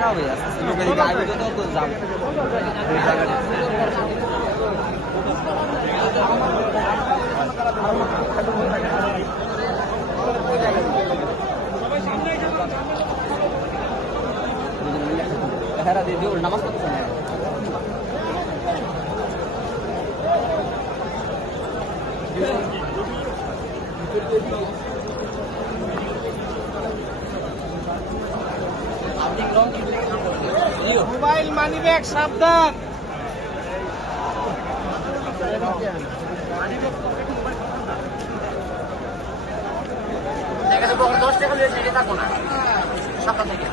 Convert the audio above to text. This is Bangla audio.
যাবে লোকের গাড়ি তো যাবে হেরা দিয়ে নামাজ পড়তে না মোবাইল মানি ব্যাগ সাবধান। টাকা 10 টাকা লিয়ে সেটা থাকো না 7 থেকে